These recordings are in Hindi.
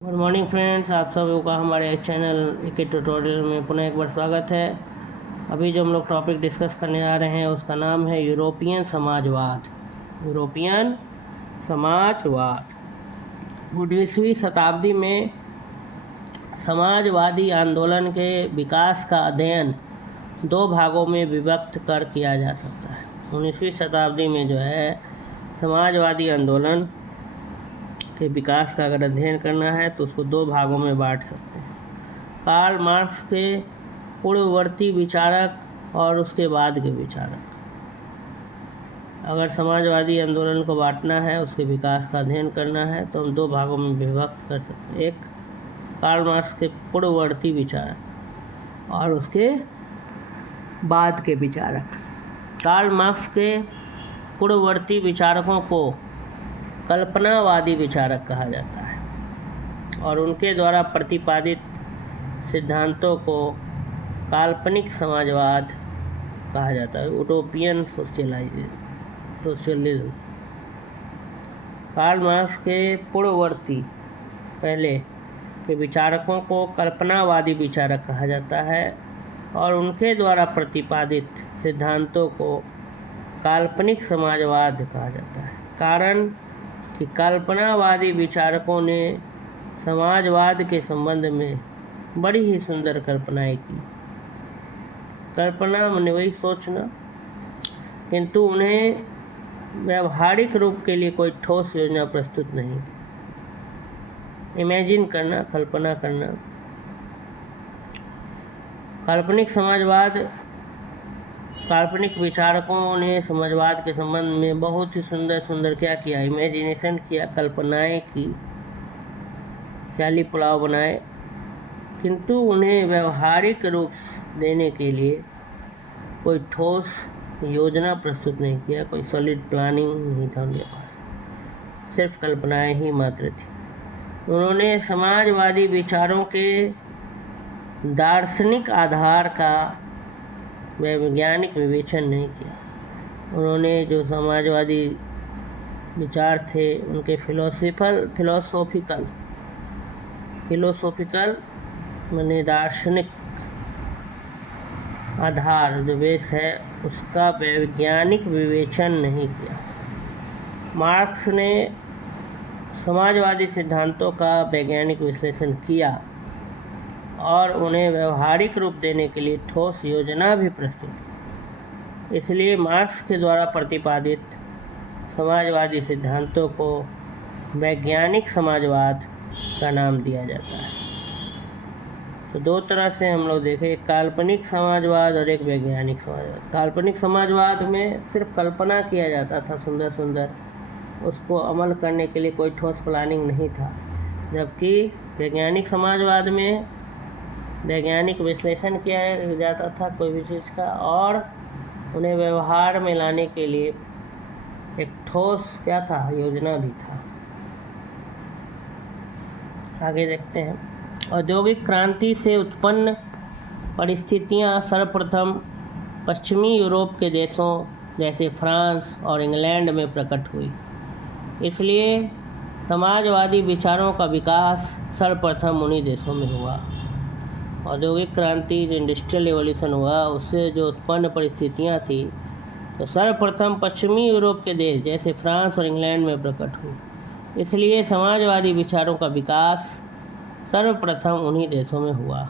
गुड मॉर्निंग फ्रेंड्स, आप सबों का हमारे चैनल के ट्यूटोरियल में पुनः एक बार स्वागत है। अभी जो हम लोग टॉपिक डिस्कस करने जा रहे हैं उसका नाम है यूरोपियन समाजवाद। यूरोपियन समाजवाद 19वीं शताब्दी में समाजवादी आंदोलन के विकास का अध्ययन दो भागों में विभक्त कर किया जा सकता है। 19वीं शताब्दी में जो है समाजवादी आंदोलन के विकास का अगर अध्ययन करना है तो उसको दो भागों में बांट सकते हैं। कार्ल मार्क्स के पूर्ववर्ती विचारक और उसके बाद के विचारक। अगर समाजवादी आंदोलन को बांटना है, उसके विकास का अध्ययन करना है तो हम दो भागों में विभक्त कर सकते हैं। एक कार्ल मार्क्स के पूर्ववर्ती विचारक और उसके बाद के विचारक। कार्ल मार्क्स के पूर्ववर्ती विचारकों को कल्पनावादी विचारक कहा जाता है और उनके द्वारा प्रतिपादित सिद्धांतों को काल्पनिक समाजवाद कहा जाता है, यूटोपियन सोशलिज्म। कार्ल मार्क्स के पूर्ववर्ती पहले के विचारकों को कल्पनावादी विचारक कहा जाता है और उनके द्वारा प्रतिपादित सिद्धांतों को काल्पनिक समाजवाद कहा जाता है। कारण कि कल्पनावादी विचारकों ने समाजवाद के संबंध में बड़ी ही सुंदर कल्पनाएं की। कल्पना माने वही सोचना, किंतु उन्हें व्यावहारिक रूप के लिए कोई ठोस योजना प्रस्तुत नहीं की। इमेजिन करना, कल्पना करना। काल्पनिक समाजवाद, काल्पनिक विचारकों ने समाजवाद के संबंध में बहुत ही सुंदर सुंदर क्या किया, इमेजिनेशन किया, कल्पनाएं की, ख्याली पुलाव बनाए, किंतु उन्हें व्यवहारिक रूप देने के लिए कोई ठोस योजना प्रस्तुत नहीं किया, कोई सॉलिड प्लानिंग नहीं था उनके पास, सिर्फ कल्पनाएं ही मात्र थी। उन्होंने समाजवादी विचारों के दार्शनिक आधार का वैज्ञानिक विवेचन नहीं किया। उन्होंने जो समाजवादी विचार थे उनके फिलोसोफिकल माने दार्शनिक आधार जो बेस है उसका वैज्ञानिक विवेचन नहीं किया। मार्क्स ने समाजवादी सिद्धांतों का वैज्ञानिक विश्लेषण किया और उन्हें व्यवहारिक रूप देने के लिए ठोस योजना भी प्रस्तुत की। इसलिए मार्क्स के द्वारा प्रतिपादित समाजवादी सिद्धांतों को वैज्ञानिक समाजवाद का नाम दिया जाता है। तो दो तरह से हम लोग देखें, एक काल्पनिक समाजवाद और एक वैज्ञानिक समाजवाद। काल्पनिक समाजवाद में सिर्फ कल्पना किया जाता था सुंदर सुंदर, उसको अमल करने के लिए कोई ठोस प्लानिंग नहीं था, जबकि वैज्ञानिक समाजवाद में वैज्ञानिक विश्लेषण किया जाता था कोई भी चीज़ का और उन्हें व्यवहार में लाने के लिए एक ठोस क्या था, योजना भी था। आगे देखते हैं। औद्योगिक क्रांति से उत्पन्न परिस्थितियां सर्वप्रथम पश्चिमी यूरोप के देशों जैसे फ्रांस और इंग्लैंड में प्रकट हुई। इसलिए समाजवादी विचारों का विकास सर्वप्रथम उन्हीं देशों में हुआ। औद्योगिक क्रांति जो इंडस्ट्रियल एवोल्यूशन हुआ उससे जो उत्पन्न परिस्थितियां थी तो सर्वप्रथम पश्चिमी यूरोप के देश जैसे फ्रांस और इंग्लैंड में प्रकट हुई। इसलिए समाजवादी विचारों का विकास सर्वप्रथम उन्हीं देशों में हुआ।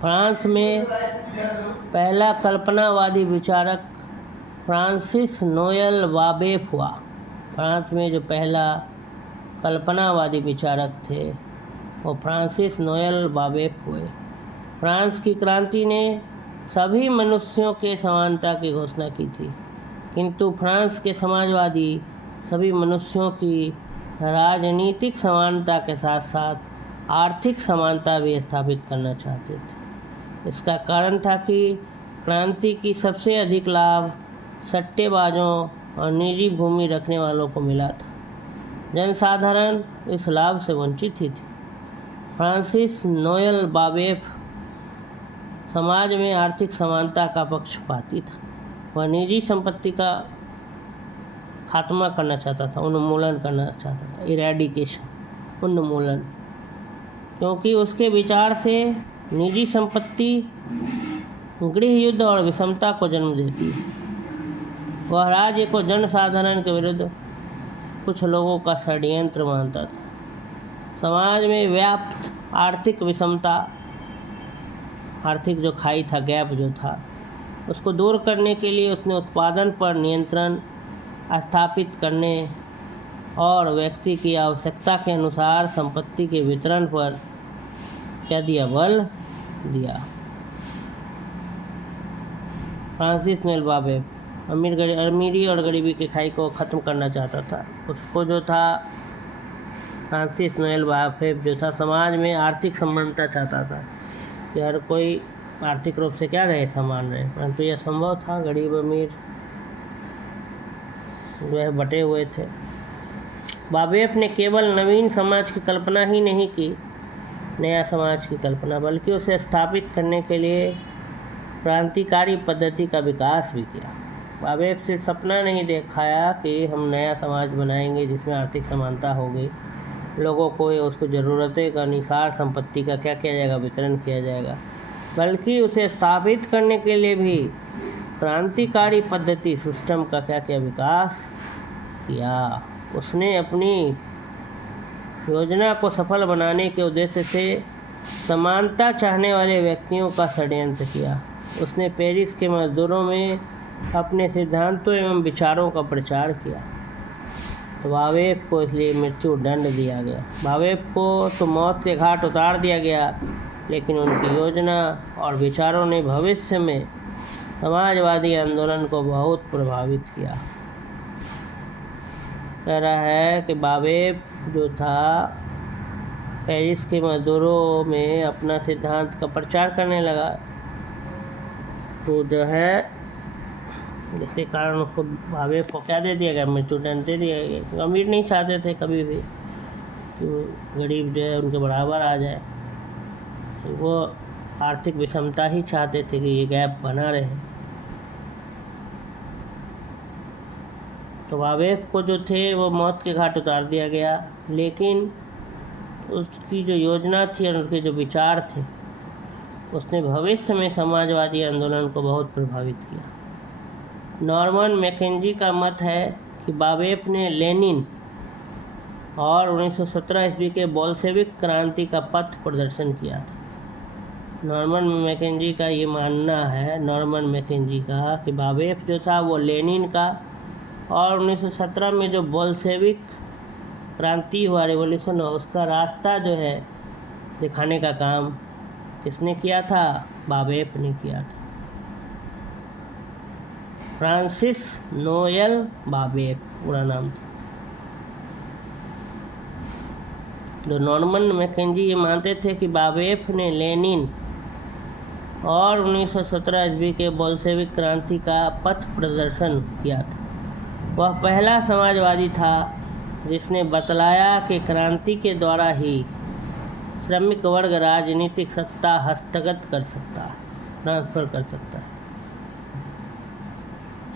फ्रांस में पहला कल्पनावादी विचारक फ्रांसिस नोएल बाबेफ हुआ। फ्रांस में जो पहला कल्पनावादी विचारक थे वो फ्रांसिस नोएल बाबेफ हुए। फ्रांस की क्रांति ने सभी मनुष्यों के समानता की घोषणा की थी, किंतु फ्रांस के समाजवादी सभी मनुष्यों की राजनीतिक समानता के साथ साथ आर्थिक समानता भी स्थापित करना चाहते थे। इसका कारण था कि क्रांति की सबसे अधिक लाभ सट्टेबाजों और निजी भूमि रखने वालों को मिला था। जनसाधारण इस लाभ से वंचित ही थे। फ्रांसिस नोएल बाबेफ समाज में आर्थिक समानता का पक्षपाती था। वह निजी संपत्ति का खात्मा करना चाहता था, उन्मूलन करना चाहता था, इरेडिकेशन, उन्मूलन। क्योंकि उसके विचार से निजी संपत्ति गृह युद्ध और विषमता को जन्म देती है। वह राज्य को जन साधारण के विरुद्ध कुछ लोगों का षड्यंत्र मानता था। समाज में व्याप्त आर्थिक विषमता, आर्थिक जो खाई था, गैप जो था, उसको दूर करने के लिए उसने उत्पादन पर नियंत्रण स्थापित करने और व्यक्ति की आवश्यकता के अनुसार संपत्ति के वितरण पर क्या दिया, बल दिया। फ्रांसिस नोएल बाबेफ अमीरी और गरीबी की खाई को ख़त्म करना चाहता था। उसको जो था फ्रांसिस नोएल बाबेफ जो था, समाज में आर्थिक समानता चाहता था कि हर कोई आर्थिक रूप से क्या रहे, समान रहे, परंतु यह संभव था। गरीब अमीर जो है बटे हुए थे। बाबेफ ने केवल नवीन समाज की कल्पना ही नहीं की, नया समाज की कल्पना, बल्कि उसे स्थापित करने के लिए क्रांतिकारी पद्धति का विकास भी किया। बाबेफ सिर्फ सपना नहीं दिखाया कि हम नया समाज बनाएंगे जिसमें आर्थिक समानता होगी, लोगों को उसको ज़रूरतें के अनुसार संपत्ति का क्या किया जाएगा, वितरण किया जाएगा, बल्कि उसे स्थापित करने के लिए भी क्रांतिकारी पद्धति सिस्टम का क्या किया, विकास किया। उसने अपनी योजना को सफल बनाने के उद्देश्य से समानता चाहने वाले व्यक्तियों का षड्यंत्र किया। उसने पेरिस के मजदूरों में अपने सिद्धांतों एवं विचारों का प्रचार किया। तो बाबेफ को इसलिए मृत्यु दंड दिया गया। बाबेफ को तो मौत के घाट उतार दिया गया, लेकिन उनकी योजना और विचारों ने भविष्य में समाजवादी आंदोलन को बहुत प्रभावित किया। कह रहा है कि बाबेफ जो था पेरिस के मजदूरों में अपना सिद्धांत का प्रचार करने लगा, तो जो है जिसके कारण उसको बाबेफ को क्या दे दिया गया, मृत्युदंड दे दिया गया। अमीर नहीं चाहते थे कभी भी कि गरीब जो है उनके बराबर आ जाए, वो आर्थिक विषमता ही चाहते थे कि ये गैप बना रहे। तो बाबेफ को जो थे वो मौत के घाट उतार दिया गया, लेकिन उसकी जो योजना थी और उसके जो विचार थे, उसने भविष्य में समाजवादी आंदोलन को बहुत प्रभावित किया। नॉर्मन मैकेंजी का मत है कि बाबेफ ने लेनिन और 1917 ईस्वी के बोल्शेविक क्रांति का पथ प्रदर्शन किया था। नॉर्मन मैकेंजी का ये मानना है, नॉर्मन मैकेंजी का, कि बाबेफ जो था वो लेनिन का और 1917 में जो बोल्शेविक क्रांति हुआ, रेवोल्यूशन हुआ, उसका रास्ता जो है दिखाने का काम किसने किया था, बाबेफ ने किया था। फ्रांसिस नोएल बाबेफ पूरा नाम था। तो नॉर्मन मैकेंजी ये मानते थे कि बाबेफ ने लेनिन और 1917 ईस्वी के बोल्शेविक क्रांति का पथ प्रदर्शन किया था। वह पहला समाजवादी था जिसने बतलाया कि क्रांति के द्वारा ही श्रमिक वर्ग राजनीतिक सत्ता हस्तगत कर सकता है, ट्रांसफ़र कर सकता है।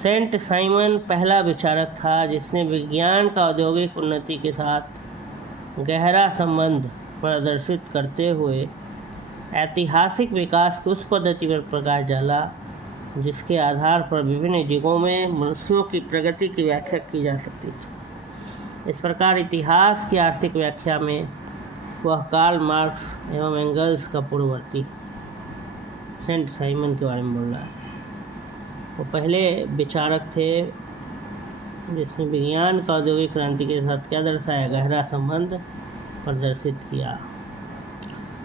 सेंट साइमन पहला विचारक था जिसने विज्ञान का औद्योगिक उन्नति के साथ गहरा संबंध प्रदर्शित करते हुए ऐतिहासिक विकास की उस पद्धति पर प्रकाश डाला जिसके आधार पर विभिन्न युगों में मनुष्यों की प्रगति की व्याख्या की जा सकती थी। इस प्रकार इतिहास की आर्थिक व्याख्या में वह कार्ल मार्क्स एवं एंगल्स का पूर्ववर्ती सेंट साइमन के बारे में बोल रहा है। वो पहले विचारक थे जिसने विज्ञान का औद्योगिक क्रांति के साथ क्या दर्शाया, गहरा संबंध प्रदर्शित किया।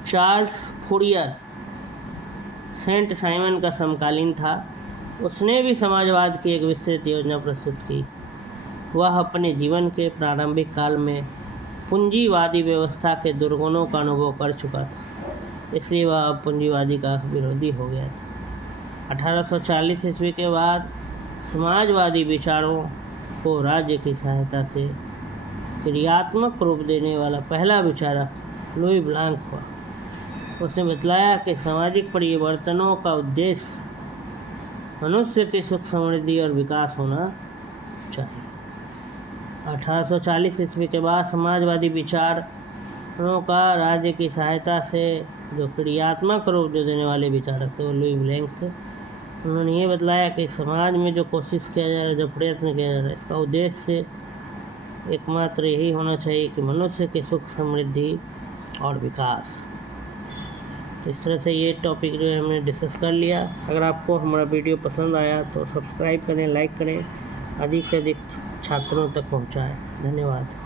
चार्ल्स फूरियर सेंट साइमन का समकालीन था। उसने भी समाजवाद की एक विस्तृत योजना प्रस्तुत की। वह अपने जीवन के प्रारंभिक काल में पूंजीवादी व्यवस्था के दुर्गुणों का अनुभव कर चुका था, इसलिए वह अब पूंजीवादी का विरोधी हो गया था। 1840 ईस्वी के बाद समाजवादी विचारों को राज्य की सहायता से क्रियात्मक रूप देने वाला पहला विचारक लुई ब्लांक हुआ। उसने बतलाया कि सामाजिक परिवर्तनों का उद्देश्य मनुष्य की सुख समृद्धि और विकास होना चाहिए। 1840 ईस्वी के बाद समाजवादी विचार उन्होंने कहा राज्य की सहायता से जो क्रियात्मक रूप जो देने वाले विचारक थे वो लुई ब्लैंक थे। उन्होंने ये बतलाया कि समाज में जो कोशिश किया जा रहा है, जो प्रयत्न किया जा रहा है, इसका उद्देश्य एकमात्र यही होना चाहिए कि मनुष्य की सुख समृद्धि और विकास। इस तरह से ये टॉपिक जो है हमने डिस्कस कर लिया। अगर आपको हमारा वीडियो पसंद आया तो सब्सक्राइब करें, लाइक करें, अधिक से अधिक छात्रों तक पहुंचाएं। धन्यवाद।